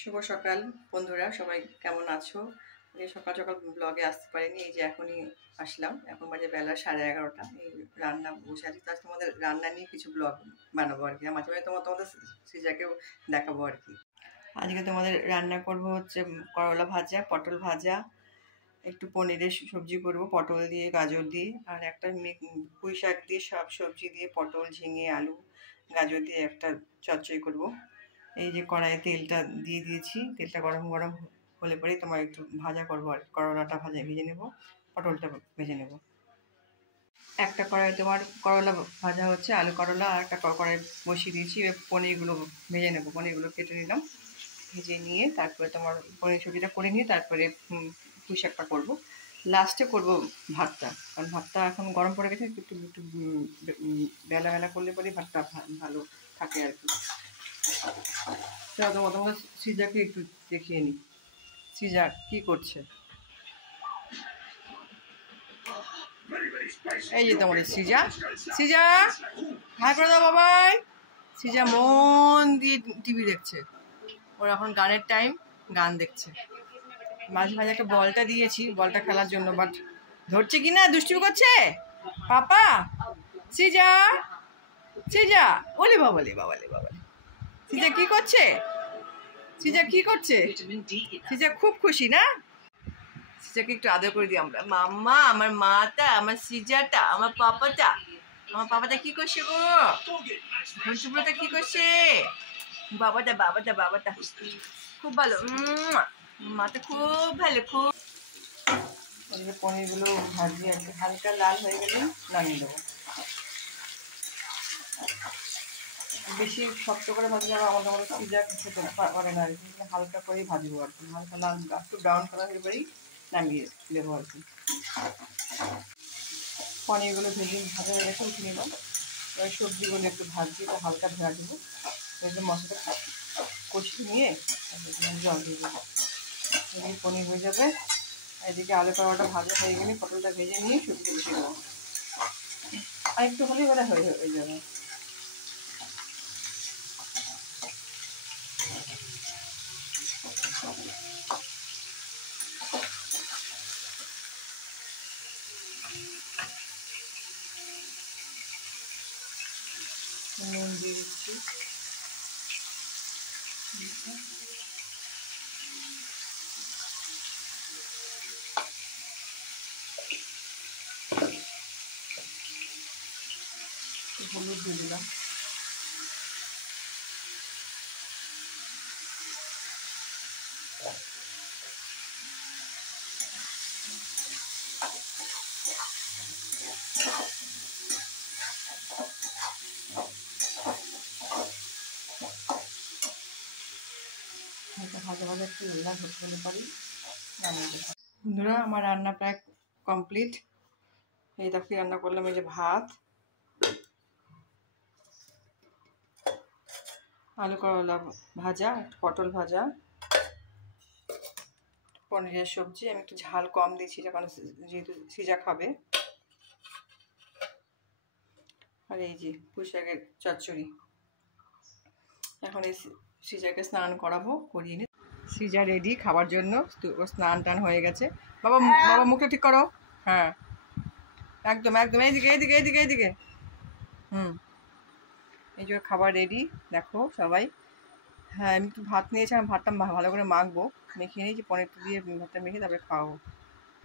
শুভ সকাল বন্ধুরা, সবাই কেমন আছো? সকাল সকাল ব্লগে আসতে পারিনি, এই যে এখনই আসলাম। এখন বাজে বেলা 11:30। এই রান্না বসে আছি, তার তোমাদের রান্না নিয়ে কিছু ব্লগ বানাবো আর কি। মাঝে মাঝে তোমাদের সিজাকেও দেখাবো আর কি। আজকে তোমাদের রান্না করব হচ্ছে করলা ভাজা, পটল ভাজা, একটু পনিরের সবজি করব পটল দিয়ে, গাজর দিয়ে, আর একটা পুঁই শাক দিয়ে, সব সবজি দিয়ে, পটল, ঝিঙে, আলু, গাজর দিয়ে একটা চচ্চড়ি করব। এই যে কড়াইয়ে তেলটা দিয়ে দিয়েছি, তেলটা গরম গরম হলে পরেই তোমার একটু ভাজা করবো আর করলাটা ভেজে নেব, পটলটা ভেজে নেব। একটা কড়াইয়ে তোমার করলা ভাজা হচ্ছে, আলু করলা, আর একটা কড়াই বসিয়ে দিয়েছি। পনিরগুলো ভেজে নেব, পনিরগুলো কেটে নিলাম, ভেজে নিয়ে তারপরে তোমার পনির সবজিটা করে নিয়ে তারপরে পুঁই শাকটা করবো। লাস্টে করব ভাতটা, কারণ ভাতটা এখন গরম পড়ে গেছে, একটু একটু বেলা বেলা করলে পরে ভাতটা ভালো থাকে আর কি। তোমাদের সিজাকে একটু দেখিয়ে নি, সিজা কি করছে। এই যে তোমাদের সিজা, সিজা হাই করে দাও বাবাই। সিজা মন দিয়ে টিভি দেখছে, ওর এখন গানের টাইম, গান দেখছে। মাঝে মাঝে একটা বলটা দিয়েছি, বলটা খেলার জন্য, বাট ধরছে কি না, দুষ্টুমি করছে পাপা। সিজা, সিজা, ওলে বাবালে বাবালে বাবালে, সিজা কি করছে, সিজা কি করছে? সিজা খুব খুশি না? সিজাকে একটু আদর করে দিই আমরা, মাম্মা, আমার মাটা, আমার সিজাটা, আমার পাপাটা, আমার পাপাটা কি করছে গো, ঘন্টুপুরোটা কি করছে, বাবাটা বাবাটা বাবাটা খুব ভালো, মাটা খুব ভালো, খুব। পনিরগুলো ভাজি আর কি, হালকা লাল হয়ে গেলে নামিয়ে দেবো। বেশি শক্ত করে ভাজলে আমাদের সিজা খেতে পারে না আর কি, হালকা করেই ভাজবো আর কি, হালকা লাল একটু ব্রাউন কালার হয়ে পরেই নামিয়ে দেবো আর কি। পনিরগুলো ভেজে ভাজা হয়ে গেছে, উঠে নিলাম। ওই সবজিগুলো একটু ভাজছি, এটা হালকা ভাজবো, একটু মশলাটা কষিয়ে নিয়ে জল দিয়ে দেবো, এদিকে পনির হয়ে যাবে। এদিকে আলু পরোটা ভাজা হয়ে গেলে পটলটা ভেজে নিয়ে সবজি বসিয়ে দেবো, আর একটু হলেই বেলা হয়ে যাবে। নুন দিয়ে দিচ্ছি, হলুদ দিয়ে দিলাম, ভাজা ভাজা একটু লাল হতে পারি। বন্ধুরা, আমার রান্না প্রায় কমপ্লিট। এই দেখো রান্না করলাম, এই যে ভাত, আলু করলা ভাজা, পটল ভাজা, পনিরের সবজি। আমি একটু ঝাল কম দিয়েছি কারণ যেহেতু সিজা খাবে। আর এই যে পুঁই শাকের চচ্চড়ি। এখন এই সিজাকে স্নান করাবো, করিয়ে নি। সিজা রেডি খাবার জন্য, স্নান টান হয়ে গেছে। বাবা, বাবা মুখটা ঠিক করো। হ্যাঁ, একদম একদম, এইদিকে এইদিকে এইদিকে এইদিকে। এই যে খাবার রেডি, দেখো সবাই। হ্যাঁ, আমি একটু ভাত নিয়েছিলাম, ভাতটা ভালো করে মাখবো, মেখে নিয়েছি, পনিরটা দিয়ে ভাতটা মেখে তারপরে খাওয়াবো।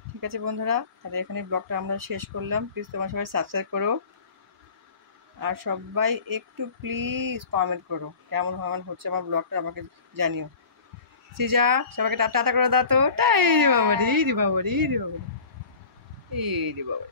ঠিক আছে বন্ধুরা, তাহলে এখানে ব্লগটা আমরা শেষ করলাম। প্লিজ তোমরা সবাই সাবস্ক্রাইব করো, আর সবাই একটু প্লিজ কমেন্ট করো কেমন হচ্ছে আমার ব্লগটা, আমাকে জানিও। সিজা সবাইকে টাটা করে দাও তো, টাই রে বাবা রে, রে বাবা রে, রে বাবা, এই রে বাবা।